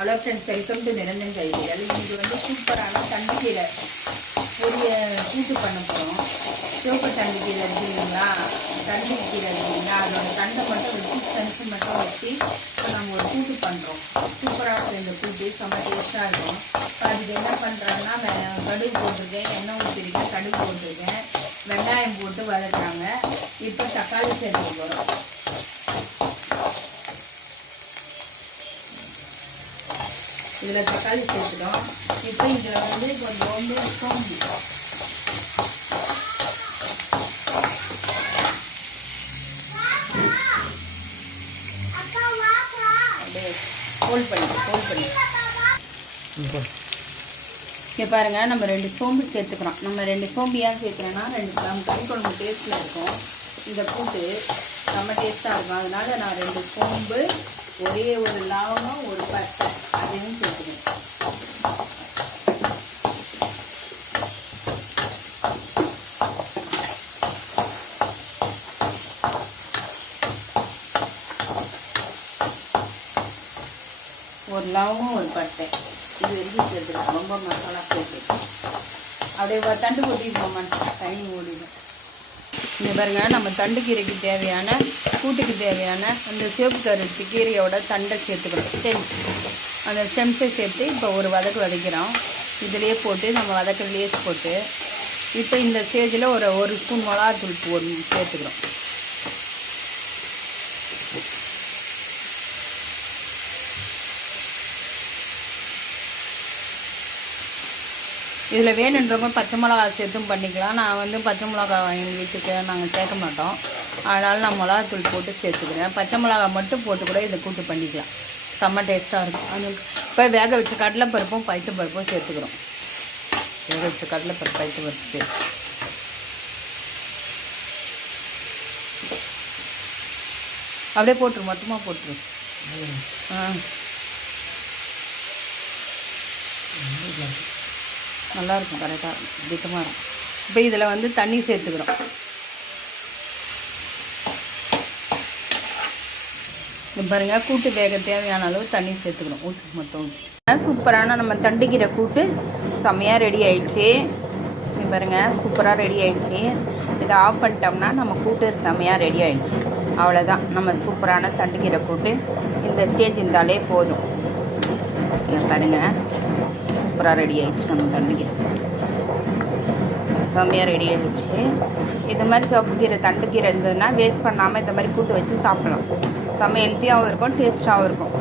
Hello friends, welcome to Niranjan கைவியல். இன்னைக்கு வந்து சூப்பரான தண்டுக்கீரை பொரிய கூட்டு பண்ண போகிறோம். சிவப்பு தண்டுக்கீரை இருக்குங்களா, தண்டுக்கீரை இருக்குங்களா, அதோட தண்டை மட்டும் வச்சு சென்ஸ் மட்டும் வச்சு நம்ம ஒரு கூட்டு பண்ணுறோம். சூப்பராக இருக்கும் இந்த கூட்டு, செம்ம டேஸ்ட்டாக இருக்கும். அதுக்கு என்ன பண்ணுறாங்கன்னா, கடுகு போட்டிருக்கேன், எண்ணெய் ஊற்றிருக்கேன், கடுகு போட்டிருக்கேன், வெங்காயம் போட்டு வதக்குறாங்க. இப்போ தக்காளி சேர்த்து போகிறோம். இதில் தக்காளி சேர்த்துட்டோம். இப்போ இதில் வந்து கொஞ்சோண்டு சோம்பு, அப்படியே ஹோல்ட் பண்ணி இங்கே பாருங்கள், நம்ம 2 சோம்பு சேர்த்துக்கிறோம். நம்ம 2 சோம்பு ஏன் சேர்க்குறோன்னா, 2 கிராம் கறி குழம்பு டேஸ்ட்டில் இருக்கும். இந்த கூட்டு செம்ம டேஸ்ட்டாக இருக்கும். அதனால நான் 2 சோம்பு, ஒரே ஒரு லவங்கம், ஒரு பட்டை அதையும் சேர்த்துக்கணும். ஒரு லவங்கம், ஒரு பட்டை, இது வரைக்கும் சேர்த்துக்கலாம். ரொம்ப மசாலா சேர்த்து அப்படியே தண்டு கொட்டிடுவோம், தனி ஓடிடும். இங்கே பாருங்க, நம்ம தண்டுக்கீரைக்கு தேவையான, கூட்டுக்கு தேவையான அந்த சிவப்பு கருத்து கீரையோட தண்டை சேர்த்துக்கிறோம். சரி, அந்த ஸ்டெம்ஸை சேர்த்து இப்போ ஒரு வதக்குறோம். இதிலே போட்டு நம்ம வதக்கிறதுலேயே போட்டு இப்போ இந்த ஸ்டேஜில் ஒரு ஸ்பூன் மிளகாத்தூள் சேர்த்துக்கிறோம். இதில் வேணுன்றவங்க பச்சை மிளகா சேர்த்தும் பண்ணிக்கலாம். நான் வந்து பச்சை மிளகா எங்கள் வீட்டுக்கு நாங்கள் சேர்க்க மாட்டோம். அதனால் நான் மிளகாத்தூள் போட்டு சேர்த்துக்கிறேன். பச்சை மிளகா மட்டும் போட்டு கூட இதை கூட்டு பண்ணிக்கலாம். செம்ம டேஸ்ட்டாக இருக்கும். அது இப்போ வேக வச்ச கடலைப்பருப்பும் பருப்பும் சேர்த்துக்கிறோம். வேக வச்ச கடலைப்பருப்பு பருப்பு சேர்த்து அப்படியே போட்டுரு, மொத்தமாக போட்டுரு. நல்லாயிருக்கும், கரெக்டாக திட்டமாக இருக்கும். இப்போ இதில் வந்து தண்ணி சேர்த்துக்கிறோம். பாருங்கள், கூட்டு வேக தேவையான அளவு தண்ணி சேர்த்துக்கிறோம். ஊற்று மொத்தம். சூப்பரான நம்ம தண்டுக்கீரை கூட்டு செம்மையாக ரெடி ஆயிடுச்சு. பாருங்கள், சூப்பராக ரெடி ஆயிடுச்சு. இதை ஆஃப் பண்ணிட்டோம்னா நம்ம கூட்டு செம்மையாக ரெடி ஆயிடுச்சு. அவ்வளோதான், நம்ம சூப்பரான தண்டுக்கீரை கூட்டு. இந்த ஸ்டேஜ் இருந்தாலே போதும். பாருங்கள், சூப்பராக ரெடி ஆகிடுச்சு. நம்ம தண்டுக்கீரை செம்மையாக ரெடி ஆகிடுச்சு. இந்த மாதிரி சிவப்புக்கீரை தண்டுக்கீரை இருந்ததுன்னா வேஸ்ட் பண்ணாமல் இந்த மாதிரி கூட்டு வச்சு சாப்பிட்லாம். செம்ம ஹெல்த்தியாகவும் இருக்கும், டேஸ்ட்டாகவும் இருக்கும்.